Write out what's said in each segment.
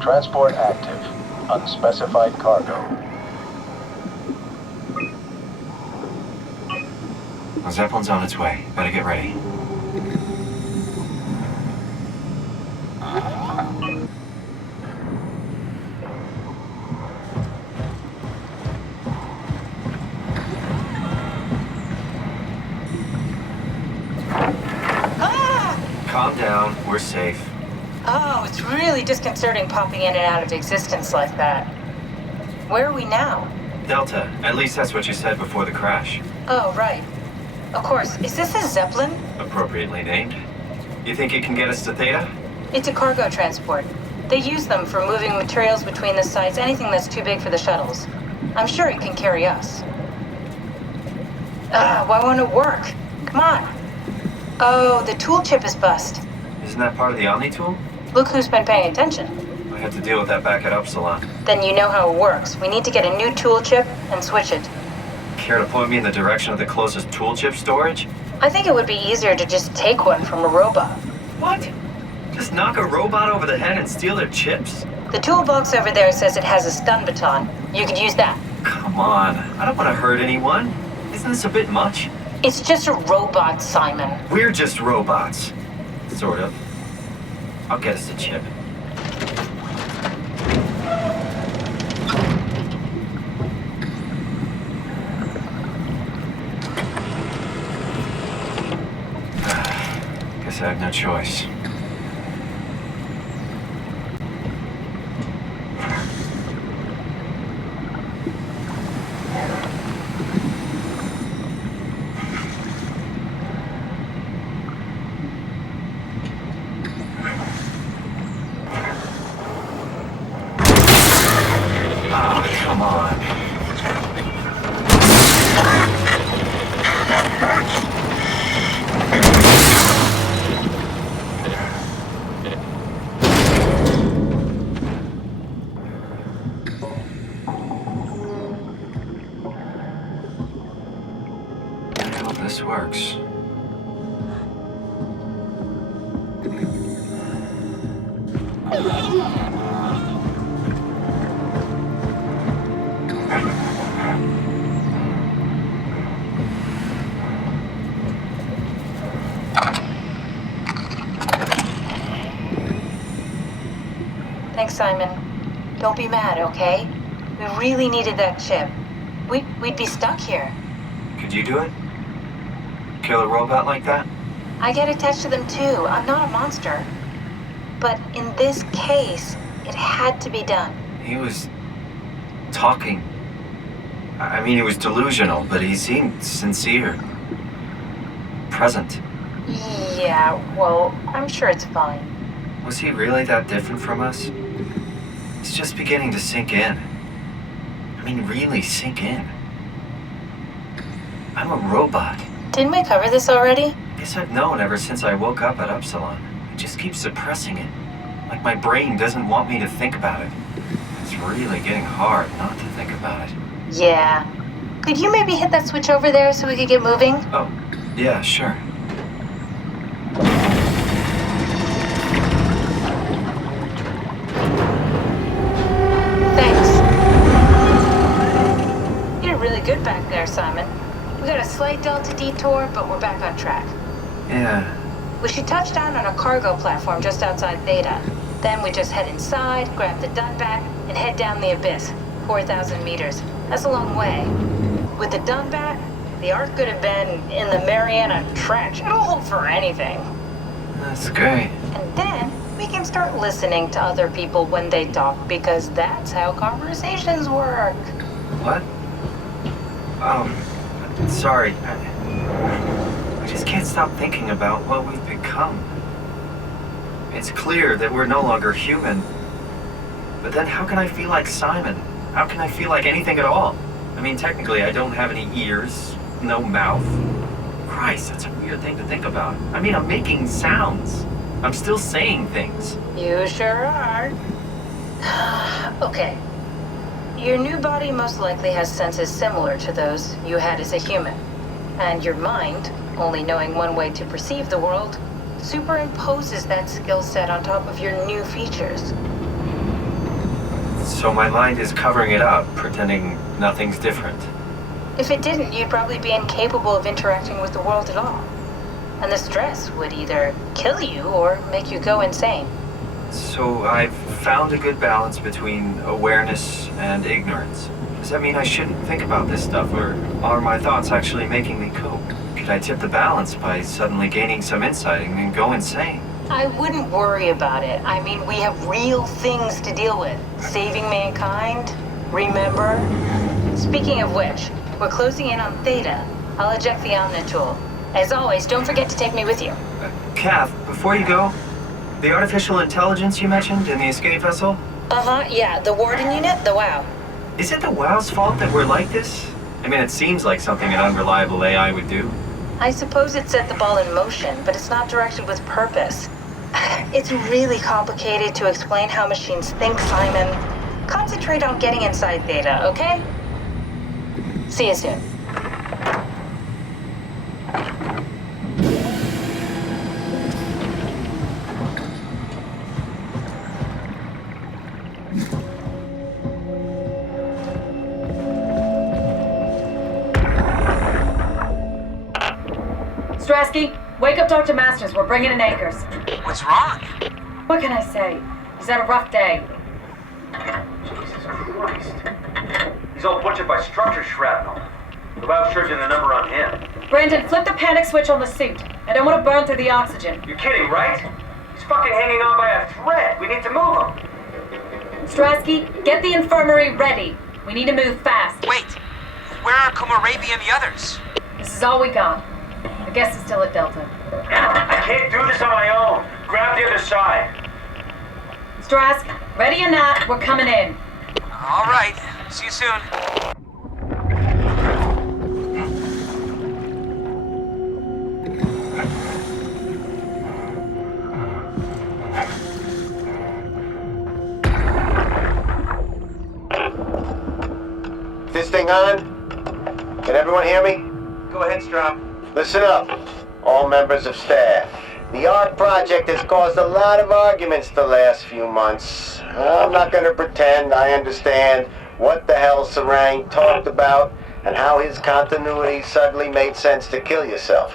Transport active. Unspecified cargo. The Zeppelin's on its way. Better get ready. Calm down. We're safe. Oh, it's really disconcerting popping in and out of existence like that. Where are we now? Delta. At least that's what you said before the crash. Oh, right. Of course. Is this a Zeppelin? Appropriately named. You think it can get us to Theta? It's a cargo transport. They use them for moving materials between the sites, anything that's too big for the shuttles. I'm sure it can carry us. Why won't it work? Come on. Oh, the tool chip is bust. Isn't that part of the Omni tool? Look who's been paying attention. I had to deal with that back at Upsilon. Then you know how it works. We need to get a new tool chip and switch it. Care to point me in the direction of the closest tool chip storage? I think it would be easier to just take one from a robot. What? Just knock a robot over the head and steal their chips? The toolbox over there says it has a stun baton. You could use that. Come on. I don't want to hurt anyone. Isn't this a bit much? It's just a robot, Simon. We're just robots. Sort of. I'll get us a chip. Guess I have no choice. Come on. I hope this works. Thanks, Simon. Don't be mad, okay? We really needed that chip. We'd be stuck here. Could you do it? Kill a robot like that? I get attached to them too. I'm not a monster. But in this case, it had to be done. He was talking. I mean, he was delusional, but he seemed sincere. Present. Yeah, well, I'm sure it's fine. Was he really that different from us? It's just beginning to sink in. I mean, really sink in. I'm a robot. Didn't we cover this already? Guess I've known ever since I woke up at Upsilon. I just keep suppressing it. Like my brain doesn't want me to think about it. It's really getting hard not to think about it. Yeah. Could you maybe hit that switch over there so we could get moving? Oh, yeah, sure. Thanks. You did really good back there, Simon. We got a slight delta detour, but we're back on track. Yeah. We should touch down on a cargo platform just outside Theta. Then we just head inside, grab the Dunbat, and head down the abyss. 4,000 meters. That's a long way. With the Dunbat, the Ark could have been in the Mariana Trench. It'll hold for anything. That's great. And then we can start listening to other people when they talk, because that's how conversations work. What? Sorry. I just can't stop thinking about what we've become. It's clear that we're no longer human. But then how can I feel like Simon? How can I feel like anything at all? I mean, technically, I don't have any ears, no mouth. Christ, that's a weird thing to think about. I mean, I'm making sounds. I'm still saying things. You sure are. Okay. Your new body most likely has senses similar to those you had as a human. And your mind, only knowing one way to perceive the world, superimposes that skill set on top of your new features. So my mind is covering it up, pretending nothing's different. If it didn't, you'd probably be incapable of interacting with the world at all. And the stress would either kill you or make you go insane. So I've found a good balance between awareness and ignorance. Does that mean I shouldn't think about this stuff, or are my thoughts actually making me cope? Could I tip the balance by suddenly gaining some insight and then go insane? I wouldn't worry about it. I mean, we have real things to deal with. Saving mankind, remember? Speaking of which, we're closing in on Theta. I'll eject the Omnitool. As always, don't forget to take me with you. Kath, before you go, the artificial intelligence you mentioned in the escape vessel? Yeah, the Warden unit, the WOW. Is it the WOW's fault that we're like this? I mean, it seems like something an unreliable AI would do. I suppose it set the ball in motion, but it's not directed with purpose. It's really complicated to explain how machines think, Simon. Concentrate on getting inside Theta, okay? See you soon. Strasky, wake up Dr. Masters. We're bringing in anchors. What's wrong? What can I say? He's had a rough day. Jesus Christ. He's all butchered by structure shrapnel. The valve surgeon the number on him. Brandon, flip the panic switch on the suit. I don't want to burn through the oxygen. You're kidding, right? He's fucking hanging on by a thread. We need to move him. Strasky, get the infirmary ready. We need to move fast. Wait, where are Komorabi and the others? This is all we got. I guess it's still at Delta. I can't do this on my own. Grab the other side. Strask, ready or not, we're coming in. All right, see you soon. This thing on? Can everyone hear me? Go ahead, Strom. Listen up, all members of staff. The ARC project has caused a lot of arguments the last few months. I'm not going to pretend I understand what the hell Sarang talked about and how his continuity suddenly made sense to kill yourself.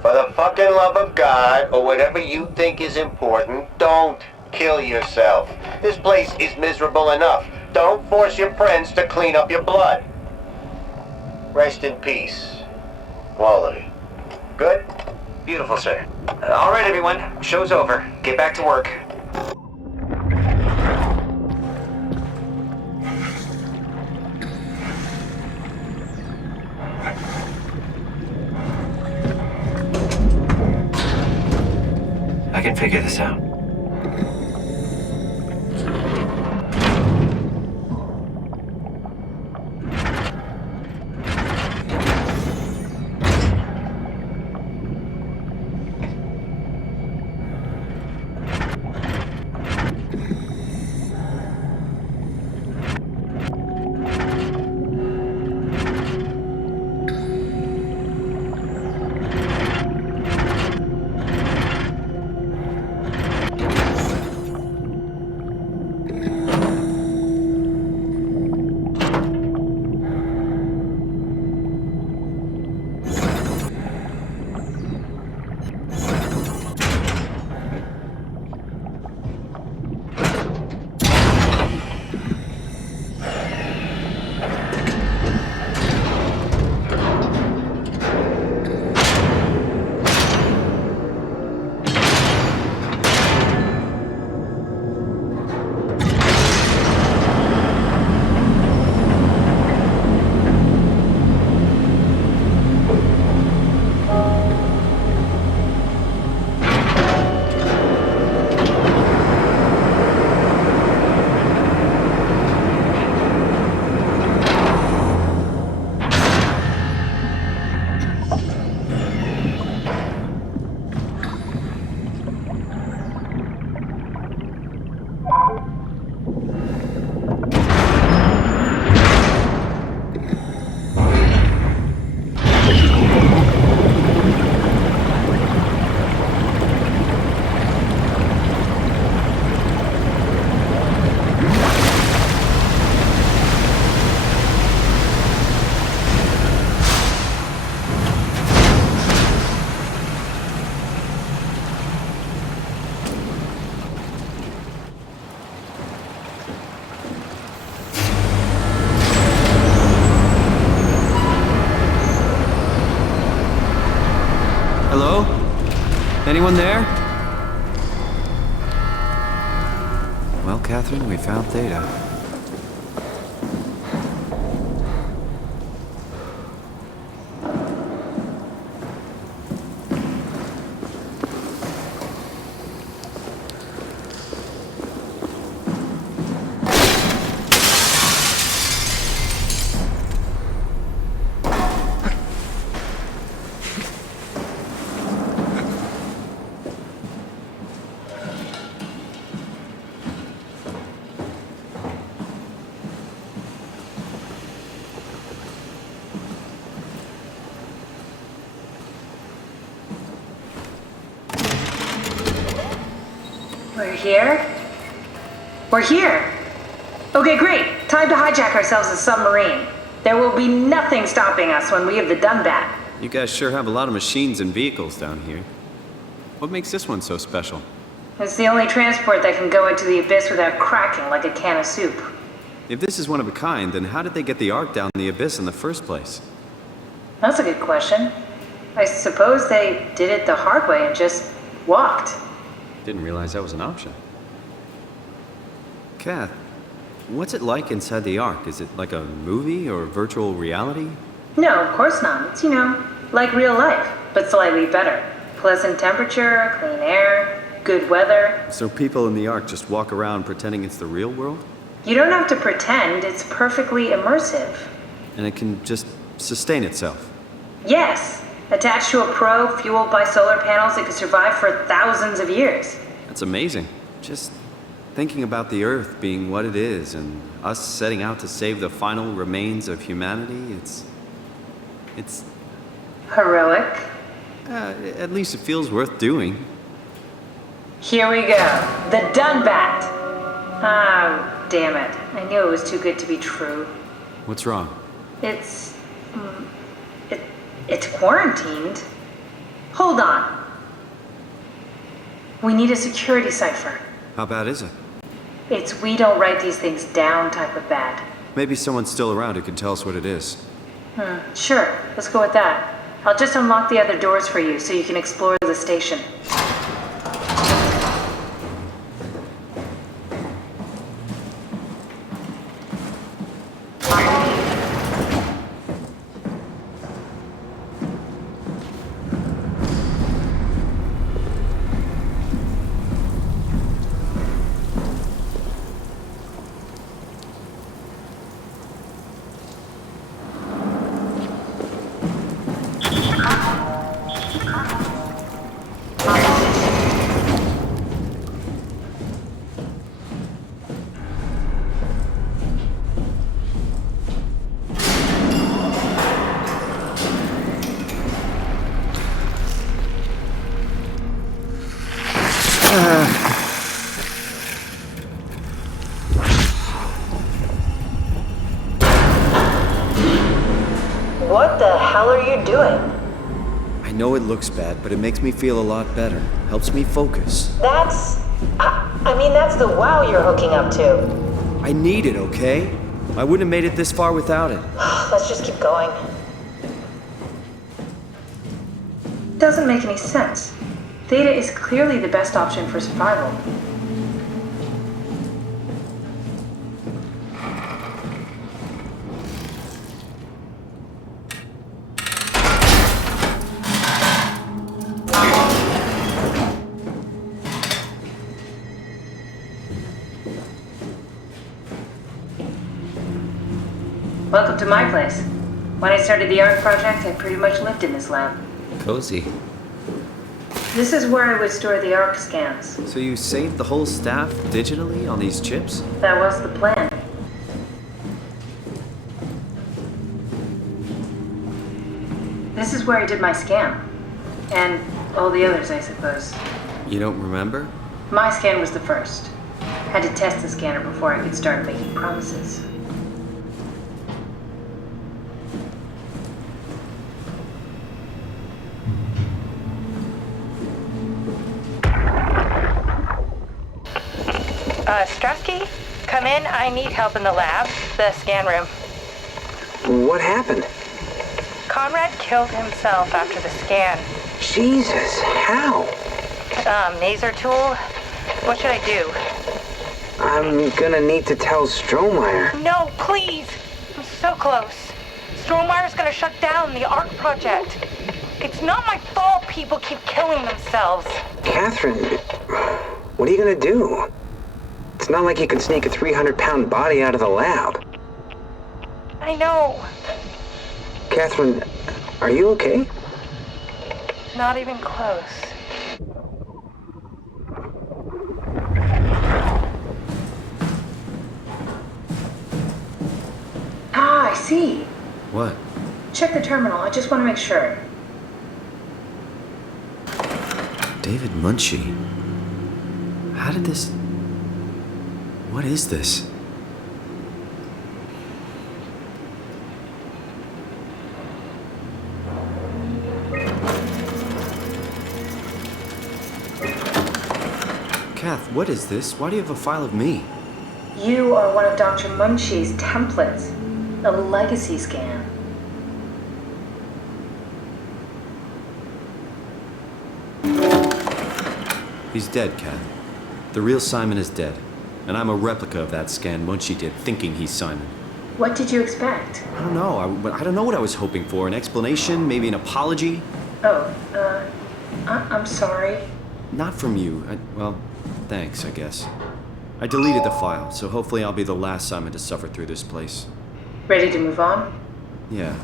For the fucking love of God, or whatever you think is important, don't kill yourself. This place is miserable enough. Don't force your friends to clean up your blood. Rest in peace, all of you. Good? Beautiful, sir. All right, everyone. Show's over. Get back to work. I can figure this out. Hello? Anyone there? Well, Catherine, we found Theta. We're here? We're here! Okay, great. Time to hijack ourselves a submarine. There will be nothing stopping us when we have the Dunbat. You guys sure have a lot of machines and vehicles down here. What makes this one so special? It's the only transport that can go into the abyss without cracking like a can of soup. If this is one of a kind, then how did they get the Ark down the abyss in the first place? That's a good question. I suppose they did it the hard way and just walked. Didn't realize that was an option. Kath, what's it like inside the Ark? Is it like a movie or virtual reality? No, of course not. It's, like real life, but slightly better. Pleasant temperature, clean air, good weather. So people in the Ark just walk around pretending it's the real world? You don't have to pretend, it's perfectly immersive. And it can just sustain itself? Yes. Attached to a probe fueled by solar panels, it could survive for thousands of years. That's amazing. Just thinking about the Earth being what it is and us setting out to save the final remains of humanity, it's Heroic. At least it feels worth doing. Here we go. The Dunbat. Oh, damn it. I knew it was too good to be true. What's wrong? It's quarantined. Hold on. We need a security cipher. How bad is it? It's we don't write these things down type of bad. Maybe someone's still around who can tell us what it is. Sure. Let's go with that. I'll just unlock the other doors for you so you can explore the station. What the hell are you doing? I know it looks bad, but it makes me feel a lot better. Helps me focus. That's the wow you're hooking up to. I need it, okay? I wouldn't have made it this far without it. Let's just keep going. Doesn't make any sense. Theta is clearly the best option for survival. Welcome to my place. When I started the art project, I pretty much lived in this lab. Cozy. This is where I would store the ARC scans. So you saved the whole staff digitally on these chips? That was the plan. This is where I did my scan. And all the others, I suppose. You don't remember? My scan was the first. Had to test the scanner before I could start making promises. Strasky, come in. I need help in the lab, the scan room. What happened? Conrad killed himself after the scan. Shit. Jesus, how? Maser tool? What should I do? I'm gonna need to tell Strohmeyer. No, please! I'm so close. Strohmeyer's gonna shut down the ARC project. It's not my fault people keep killing themselves. Catherine, what are you gonna do? It's not like you can sneak a 300-pound body out of the lab. I know. Catherine, are you okay? Not even close. Ah, I see. What? Check the terminal. I just want to make sure. David Munchie. How did this... What is this? Kath, what is this? Why do you have a file of me? You are one of Dr. Munchie's templates. A legacy scan. He's dead, Kath. The real Simon is dead. And I'm a replica of that scan Munchie did, thinking he's Simon. What did you expect? I don't know. I don't know what I was hoping for. An explanation? Maybe an apology? Oh, I'm sorry. Not from you. Well, thanks, I guess. I deleted the file, so hopefully I'll be the last Simon to suffer through this place. Ready to move on? Yeah.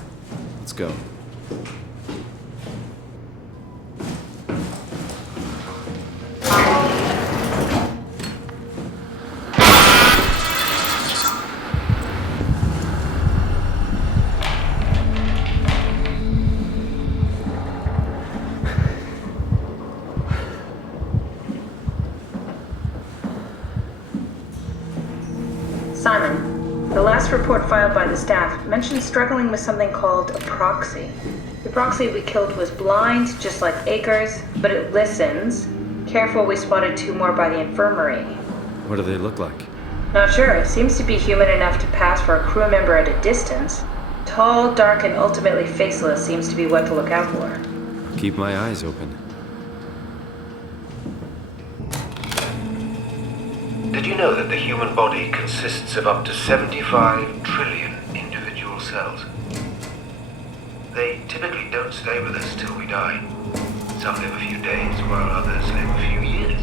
Let's go. Simon, the last report filed by the staff mentioned struggling with something called a proxy. The proxy we killed was blind, just like Akers, but it listens. Careful, we spotted 2 more by the infirmary. What do they look like? Not sure. It seems to be human enough to pass for a crew member at a distance. Tall, dark, and ultimately faceless seems to be what to look out for. Keep my eyes open. Did you know that the human body consists of up to 75 trillion individual cells? They typically don't stay with us till we die. Some live a few days, while others live a few years.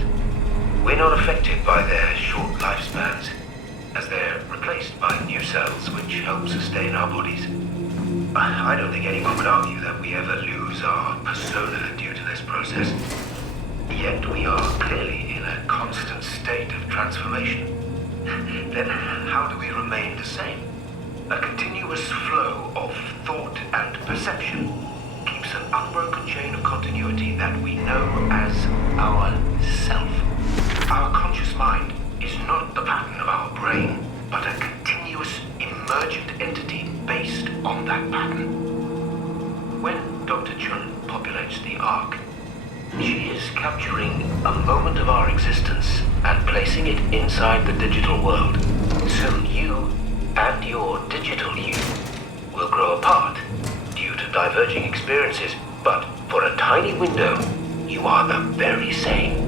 We're not affected by their short lifespans, as they're replaced by new cells which help sustain our bodies. I don't think anyone would argue that we ever lose our persona due to this process. Yet we are clearly in a constant state of transformation. Then how do we remain the same? A continuous flow of thought and perception keeps an unbroken chain of continuity that we know as our self. Our conscious mind is not the pattern of our brain, but a continuous emergent entity based on that pattern. When Dr. Chun populates the Ark, she is capturing a moment of our existence and placing it inside the digital world. Soon you and your digital you will grow apart due to diverging experiences, but for a tiny window, you are the very same.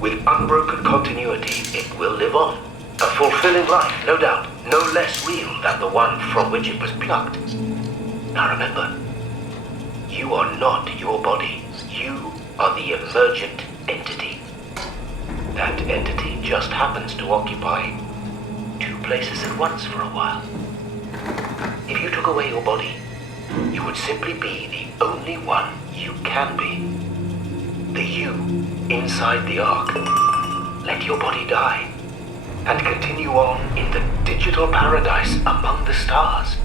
With unbroken continuity, it will live on. A fulfilling life, no doubt, no less real than the one from which it was plucked. Now remember, you are not your body. You are the emergent entity. That entity just happens to occupy 2 places at once for a while. If you took away your body, you would simply be the only one you can be. The you inside the Ark. Let your body die and continue on in the digital paradise among the stars.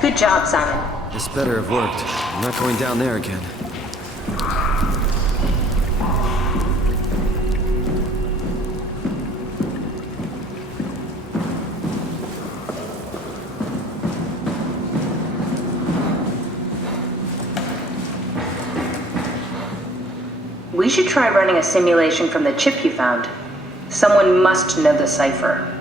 Good job, Simon. This better have worked. I'm not going down there again. We should try running a simulation from the chip you found. Someone must know the cipher.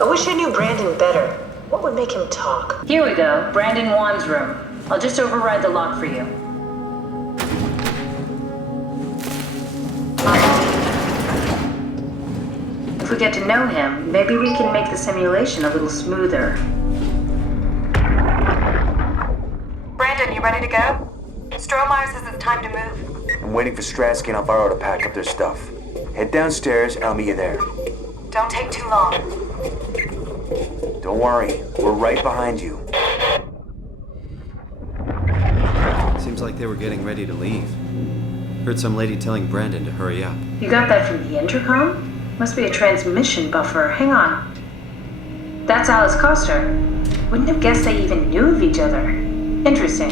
I wish I knew Brandon better. What would make him talk? Here we go, Brandon Wan's room. I'll just override the lock for you. If we get to know him, maybe we can make the simulation a little smoother. Brandon, you ready to go? Strohmeyer says it's time to move. I'm waiting for Stratsky and Alvaro to pack up their stuff. Head downstairs and I'll meet you there. Don't take too long. Don't worry, we're right behind you. Seems like they were getting ready to leave. Heard some lady telling Brandon to hurry up. You got that from the intercom? Must be a transmission buffer. Hang on. That's Alice Coster. Wouldn't have guessed they even knew of each other. Interesting.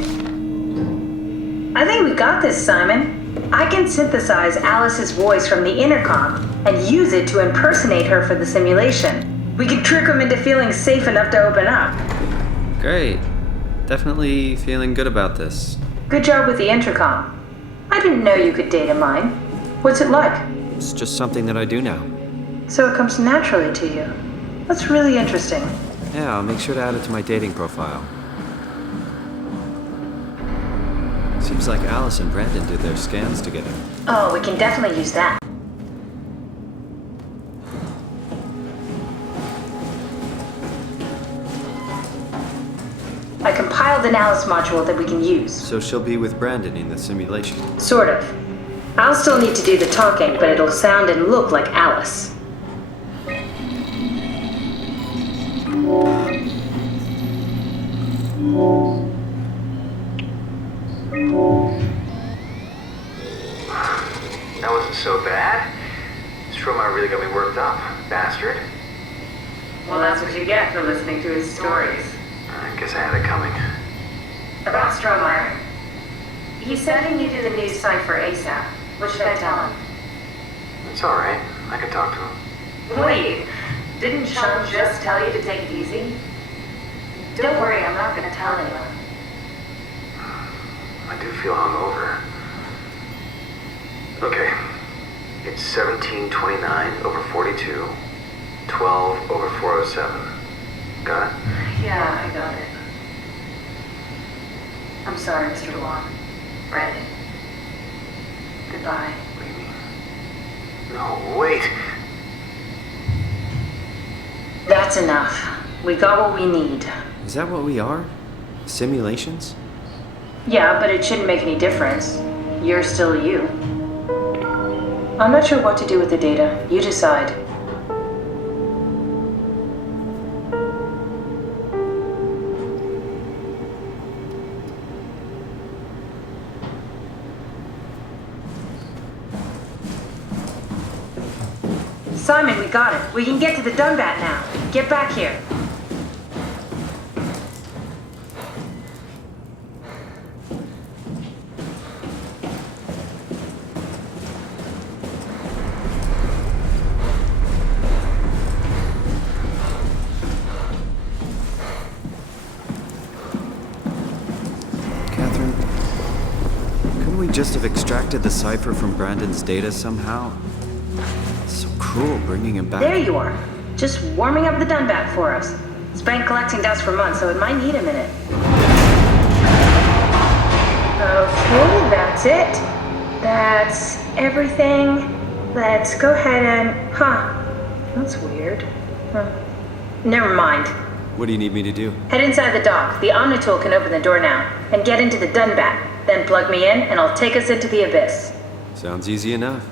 I think we got this, Simon. I can synthesize Alice's voice from the intercom and use it to impersonate her for the simulation. We could trick them into feeling safe enough to open up. Great. Definitely feeling good about this. Good job with the intercom. I didn't know you could data mine. What's it like? It's just something that I do now. So it comes naturally to you. That's really interesting. Yeah, I'll make sure to add it to my dating profile. Seems like Alice and Brandon did their scans together. Oh, we can definitely use that. I compiled an Alice module that we can use. So she'll be with Brandon in the simulation. Sort of. I'll still need to do the talking, but it'll sound and look like Alice. That wasn't so bad. Strohmeyer really got me worked up, bastard. Well, that's what you get for listening to his stories. I guess I had it coming. About Strohmeyer. He said he needed a new cipher ASAP. What should I tell him? It's alright. I can talk to him. Wait, didn't Sean just tell you to take it easy? Don't worry, I'm not gonna tell anyone. I do feel hungover. Okay. It's 1729 over 42, 12 over 407. Got it? Yeah, I got it. I'm sorry, Mr. Long. Brandon. Goodbye. What do you mean? No, wait. That's enough. We got what we need. Is that what we are? Simulations? Yeah, but it shouldn't make any difference. You're still you. I'm not sure what to do with the data. You decide. Simon, we got it. We can get to the Dunbat now. Get back here. Catherine, couldn't we just have extracted the cipher from Brandon's data somehow? It's so cruel bringing him back. There you are. Just warming up the Dunbat for us. It's been collecting dust for months, so it might need a minute. Okay, that's it. That's everything. Let's go ahead and... That's weird. Never mind. What do you need me to do? Head inside the dock. The Omnitool can open the door now. And get into the Dunbat. Then plug me in, and I'll take us into the Abyss. Sounds easy enough.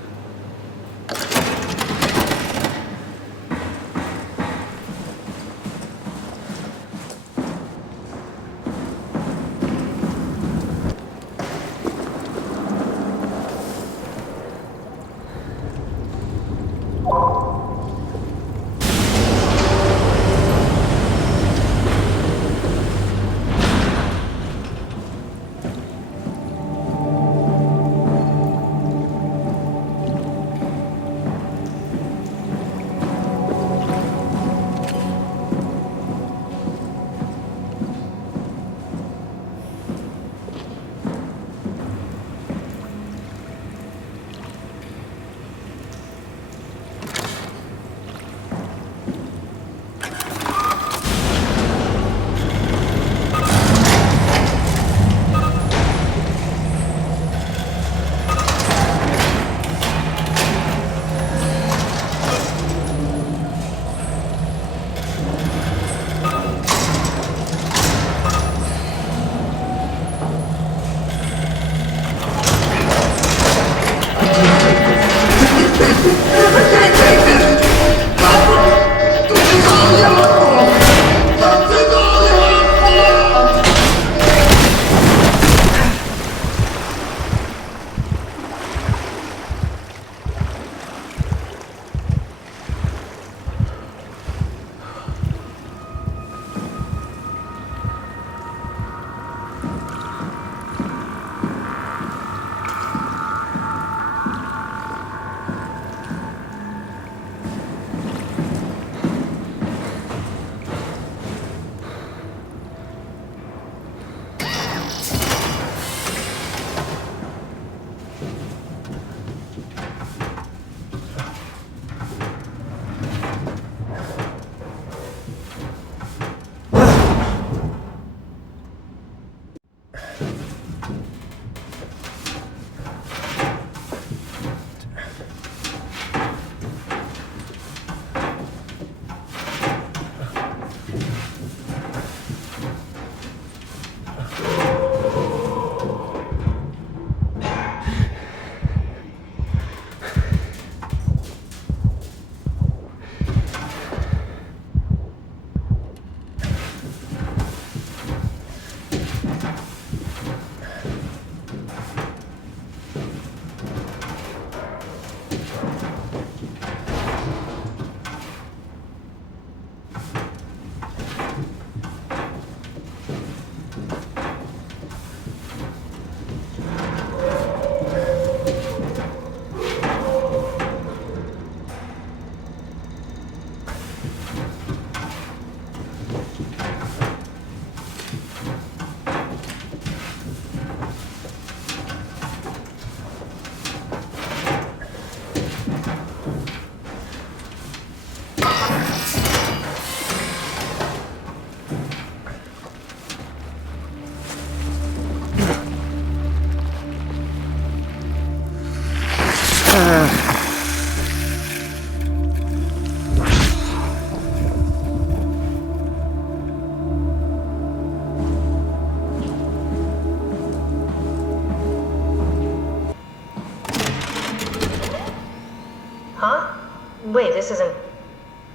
Wait, this isn't...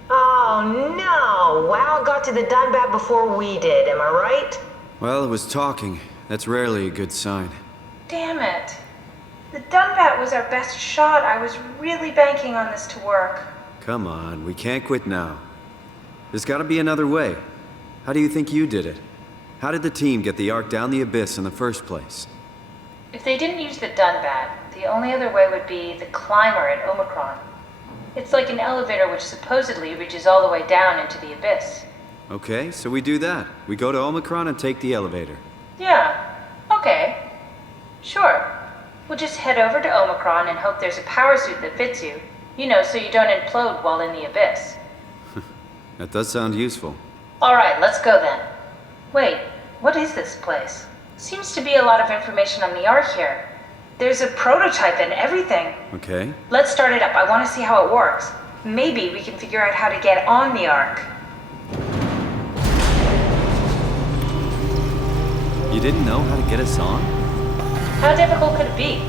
Oh, no! Wow got to the Dunbat before we did, am I right? Well, it was talking. That's rarely a good sign. Damn it. The Dunbat was our best shot. I was really banking on this to work. Come on, we can't quit now. There's gotta be another way. How do you think you did it? How did the team get the Ark down the abyss in the first place? If they didn't use the Dunbat, the only other way would be the climber at Omicron. It's like an elevator which supposedly reaches all the way down into the abyss. Okay, so we do that. We go to Omicron and take the elevator. Yeah, okay. Sure. We'll just head over to Omicron and hope there's a power suit that fits you. You know, so you don't implode while in the abyss. That does sound useful. Alright, let's go then. Wait, what is this place? Seems to be a lot of information on the Ark here. There's a prototype and everything. Okay. Let's start it up. I want to see how it works. Maybe we can figure out how to get on the Ark. You didn't know how to get us on? How difficult could it be?